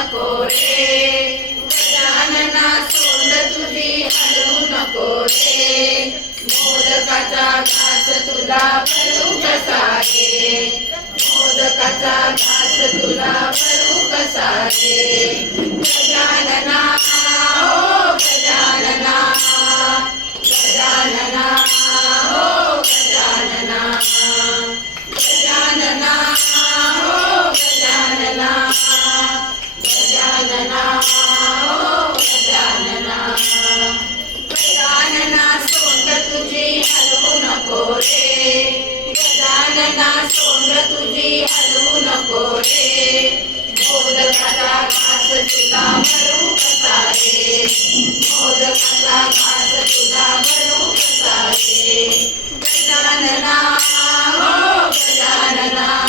नको रे. गजानना सोंड तुझी हलवू नको रे. मोदकाचा घास तुला भरू कसा रे? मोदकाचा घास तुला भरू कसा रे? गजानना सोंड तुझी हलवू नको रे. मोदकाचा घास तुला भरू कसा रे? मोदकाचा घास तुला भरू कसा रे? गजानना हो गजानना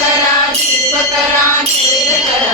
करा दीप करा नैवेद्य करा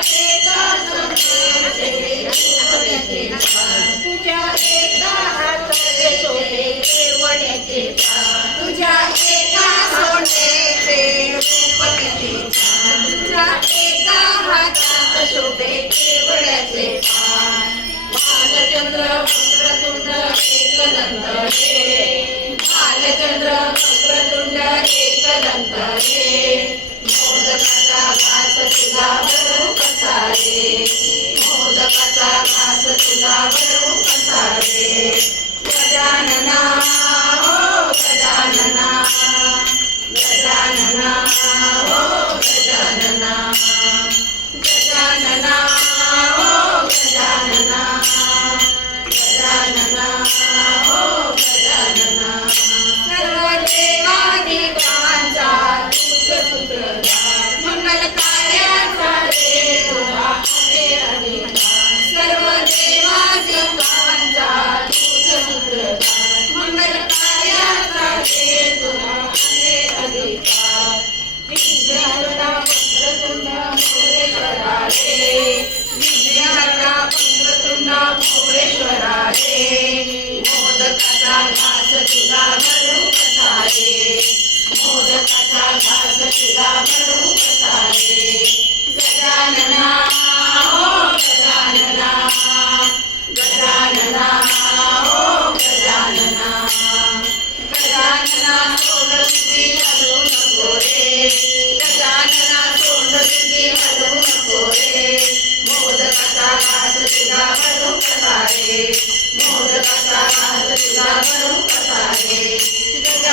तुझ्या एका सोंडेचे छान. तुझ्या एका हातात शोभे केवड्याचे बालचंद्र वक्रतुंड एकदंत रे बालचंद्र वक्रतुंड एकदंत रे मोदकाचा तुला कसा रे मोदकाचा रे विद्याला वक्रतुंड मोरेश्वरा रे मोदकाचा घास तुला भरू कसा रे मोदकाचा घास तुला भरू कसा रे गजानना गजानना गजानना. गजानना गजानना नको रे. हलवू मोदकाचा घास तुला कसा रे मोदकाचा तुला कसा रे